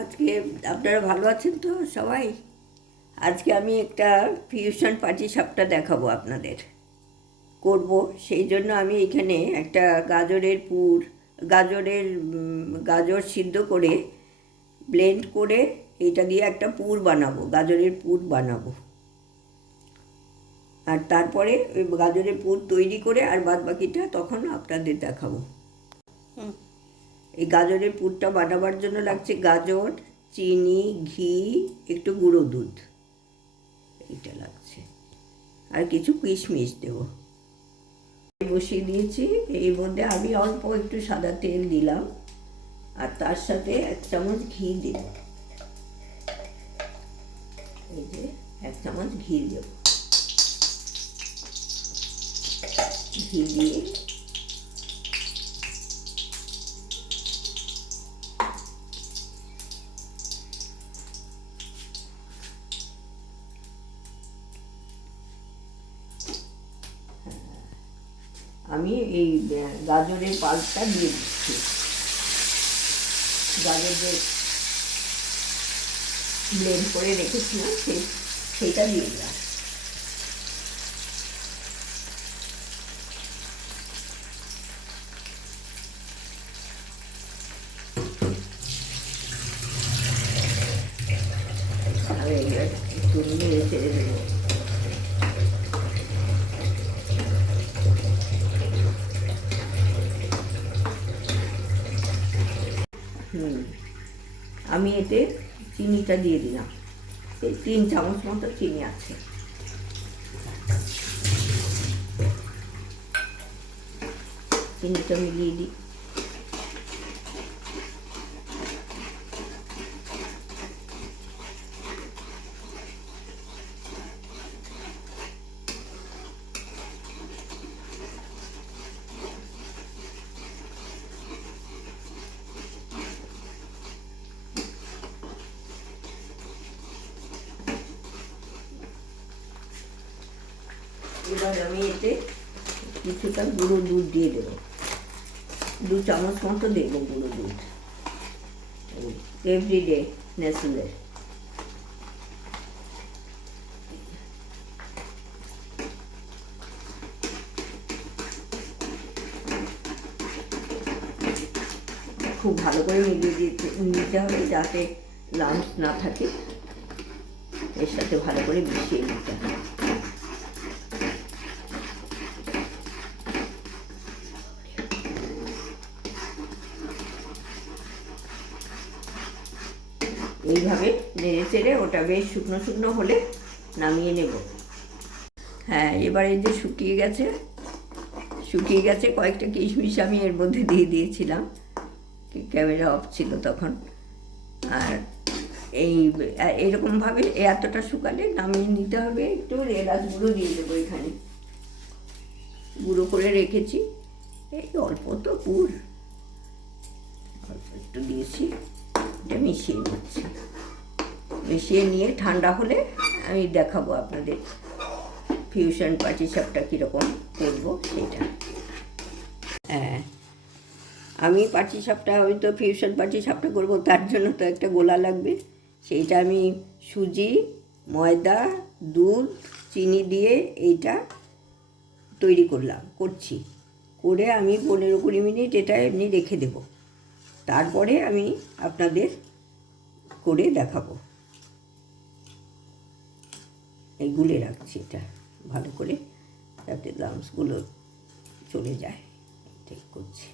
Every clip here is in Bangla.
আজকে আপনারা ভালো আছেন তো সবাই? আজকে আমি একটা ফিউশন পাটিসাপটা দেখাবো আপনাদের করব। সেই জন্য আমি এখানে একটা গাজর সিদ্ধ করে ব্লেন্ড করে এটা দিয়ে একটা পুর বানাবো, গাজরের পুর বানাবো। আর তারপরে ওই গাজরের পুর তৈরি করে আর বাদবাকিটা তখন আপনাদের দেখাবো। এই গাজরের পুরটা বানাবার জন্য লাগছে গাজর, চিনি, ঘি, একটু গুঁড়ো দুধ, এইটা লাগছে, আর কিছু কিশমিশ দেবো। বসিয়ে দিয়েছি, এর মধ্যে আমি অল্প একটু সাদা তেল দিলাম আর তার সাথে 1 চামচ ঘি দেব। এই যে 1 চামচ ঘি দেব। ঘি দিয়ে আমি এই গাজরের পাল্পটা দিয়ে দিচ্ছি। গাজর যে ব্লেন্ড করে রেখেছিলাম সেইটা দিয়ে দিলাম। আর এইবার একটু নেড়ে ছেড়ে দেবো। আমি এতে চিনিটা দিয়ে দিলাম, এই 3 চামচ মতো চিনি আছে। চিনিটা মিলিয়ে দিই। এবার আমি এতে কিছুটা গুঁড়ো দুধ দিয়ে দেবো, 2 চামচ মতো দেবো গুঁড়ো দুধ, এভরিডে নেসলে। খুব ভালো করে মিলিয়ে নিতে হবে যাতে লাম্পস না থাকে, এর সাথে ভালো করে মিশিয়ে নিতে হবে। এইভাবে নেড়ে চেড়ে ওটা বেশ শুকনো শুকনো হলে নামিয়ে নেব। হ্যাঁ, এবার এই যে শুকিয়ে গেছে, কয়েকটা কিশমিশ আমি এর মধ্যে দিয়ে দিয়েছিলাম, ক্যামেরা অফ ছিল তখন। আর এইরকমভাবে এতটা শুকালে নামিয়ে নিতে হবে। একটু এলাচ গুঁড়ো দিয়ে দেবো, এখানে গুঁড়ো করে রেখেছি, এই অল্প তো পুর, অল্প একটু দিয়েছি। এটা মিশিয়ে নিচ্ছি, মিশিয়ে নিয়ে ঠান্ডা হলে আমি দেখাবো আপনাদের ফিউশন পাটিসাপটা কীরকম করবো সেটা। হ্যাঁ, আমি হয়তো ফিউশন পাটিসাপটা করবো, তার জন্য তো একটা গোলা লাগবে। সেইটা আমি সুজি, ময়দা, দুধ, চিনি দিয়ে এইটা তৈরি করছি। করে আমি 15-20 মিনিট এটা এমনি রেখে দেব। তারপরে আমি আপনাদের করে দেখাবো। এই গুলে রাখছি এটা ভালো করে, যাতে লাম্পসগুলো চলে যায়, ঠিক করছি।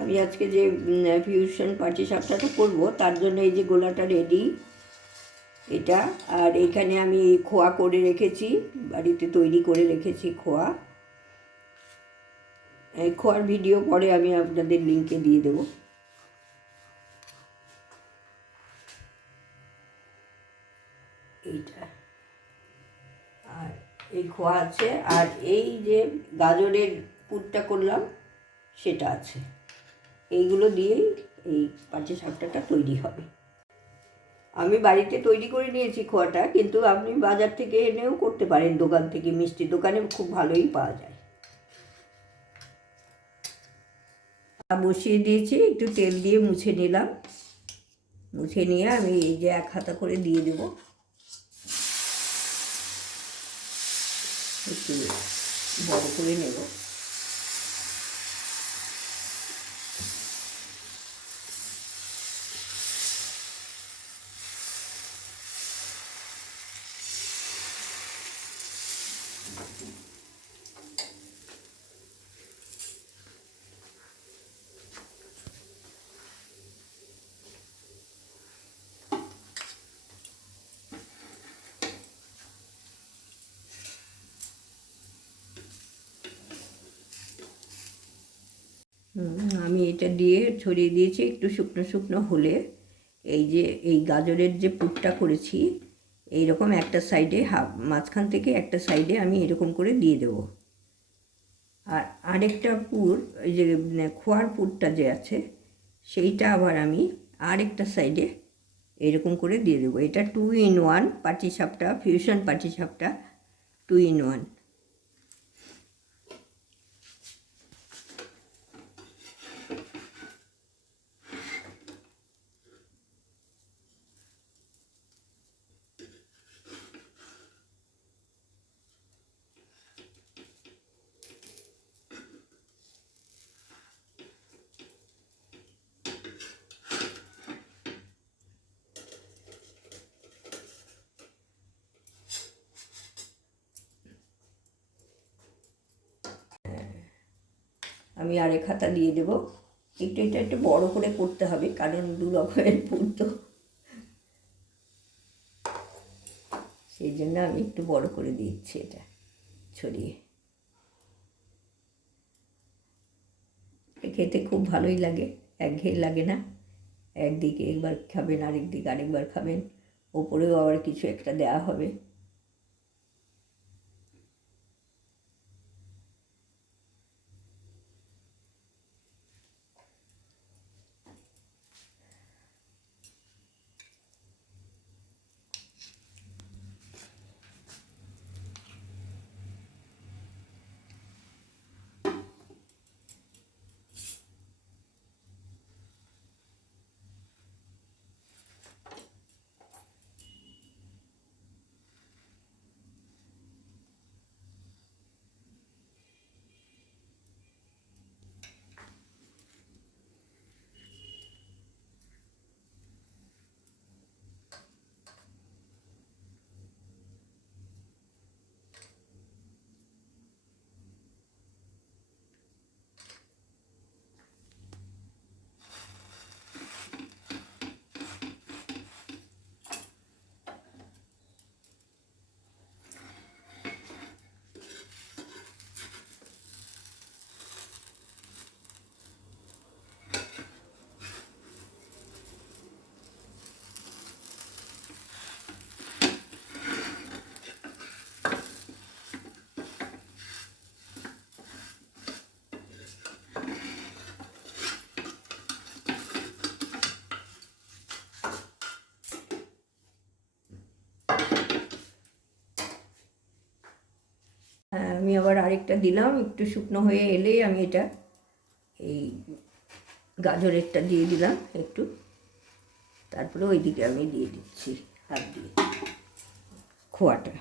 আমি আজকে যে ফিউশন পাটিসাপটাটা করবো তার জন্য এই যে গোলাটা রেডি এটা। আর এখানে আমি খোয়া করে রেখেছি, বাড়িতে তৈরি করে রেখেছি খোয়া। এই খোয়ার ভিডিও পরে আমি আপনাদের লিঙ্কে দিয়ে দেবো। এইটা আর এই খোয়া আছে, আর এই যে গাজরের পুরটা করলাম সেটা আছে। এইগুলো দিয়েই এই পাটিসাপটাটা তৈরি হবে। আমি বাড়িতে তৈরি করে নিয়েছি খোয়াটা, কিন্তু আপনি বাজার থেকে এনেও করতে পারেন, দোকান থেকে, মিষ্টির দোকানে খুব ভালোই পাওয়া যায়। বসিয়ে দিয়েছি, একটু তেল দিয়ে মুছে নিলাম। মুছে নিয়ে আমি এই যে 1 হাতা করে দিয়ে দেব, একটু বড় করে নেব। আমি এটা দিয়ে ছড়িয়ে দিয়েছি। একটু শুকনো শুকনো হলে এই যে এই গাজরের যে পুরটা করেছি, এইরকম একটা সাইডে মাঝখান থেকে একটা সাইডে আমি এরকম করে দিয়ে দেব। আর আরেকটা পুর, ওই যে খোয়ার পুরটা যে আছে, সেইটা আবার আমি আরেকটা সাইডে এরকম করে দিয়ে দেবো। এটা 2 in 1 patishapta, fusion patishapta 2 in 1। আমি আরেক হাতা দিয়ে দেব। এটা একটু বড় করে করতে হবে, কারণ 2 রকমের পুর তো, সেই জন্য আমি একটু বড় করে দিচ্ছি এটা ছড়িয়ে। খেতে খুব ভালোই লাগে, একঘেয়ে লাগে না। একদিকে একবার খাবেন, আরেক দিকে আরেকবার খাবেন, ওপরেও আবার কিছু একটা দেওয়া হবে। আমি আবার আরেকটা দিলাম, একটু শুকনো হয়ে এলেই আমি এটা এই গাজরেরটা দিয়ে দিলাম একটু, তারপরে ওইদিকে আমি দিয়ে দিচ্ছি হাত দিয়ে খোয়াটা।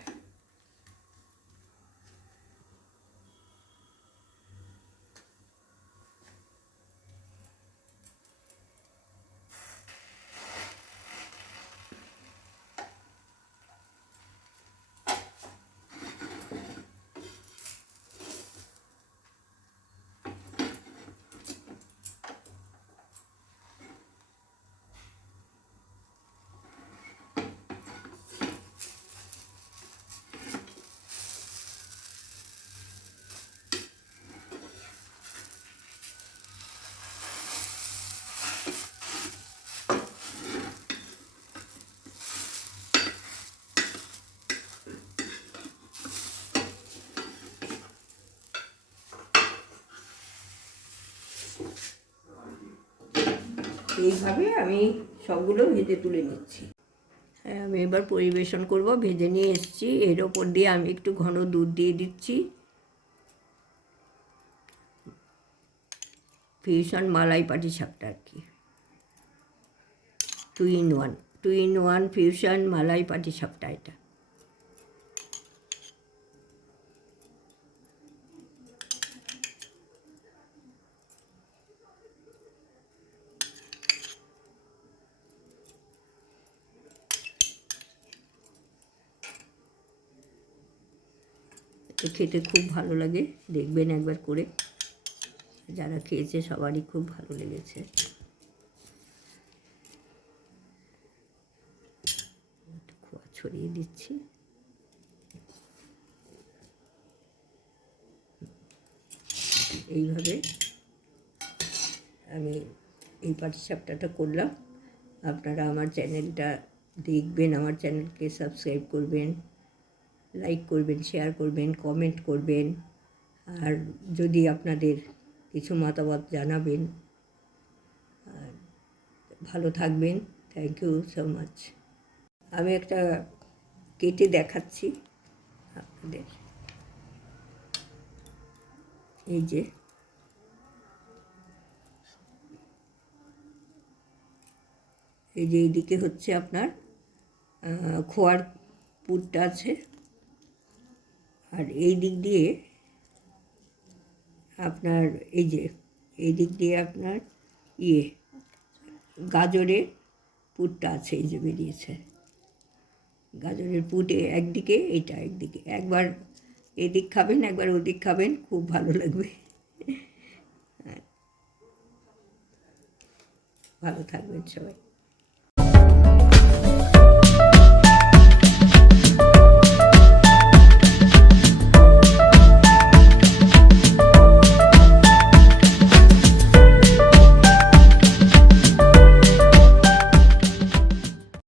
এইভাবে আমি সবগুলো ভেজে তুলে নিচ্ছি। আমি এবার পরিবেশন করব। ভেজে নিয়ে এসেছি, এর ওপর দিয়ে আমি একটু ঘন দুধ দিয়ে দিচ্ছি। ফিউশন মালাই পাটিসাপটা আর কি, 2 in 1 ফিউশন মালাই পাটিসাপটা এটা। খেতে খুব ভালো লাগে, দেখবেন একবার করে, যারা খেয়েছে সবারই খুব ভালো লেগেছে। খোয়া ছড়িয়ে দিচ্ছি। এইভাবে আমি এই পাটিসাপটাটা করলাম। আপনারা আমার চ্যানেলটা দেখবেন, আমার চ্যানেলকে সাবস্ক্রাইব করবেন, লাইক করবেন, শেয়ার করবেন, কমেন্ট করবেন, আর যদি আপনাদের কিছু মতামত জানাবেন। ভালো থাকবেন। Thank you so much. আমি একটা কেটে দেখাচ্ছি আপনাদের। এই যে এইদিকে হচ্ছে আপনার খোয়ার পুরটা আছে, আর এই দিক দিয়ে আপনার এই দিক দিয়ে আপনার গাজরের পুরটা আছে, এই যে বেরিয়েছে গাজরের পুরে একদিকে, এইটা একদিকে। একবার এদিক খাবেন, একবার ওদিক খাবেন, খুব ভালো লাগবে। ভালো থাকবেন সবাই।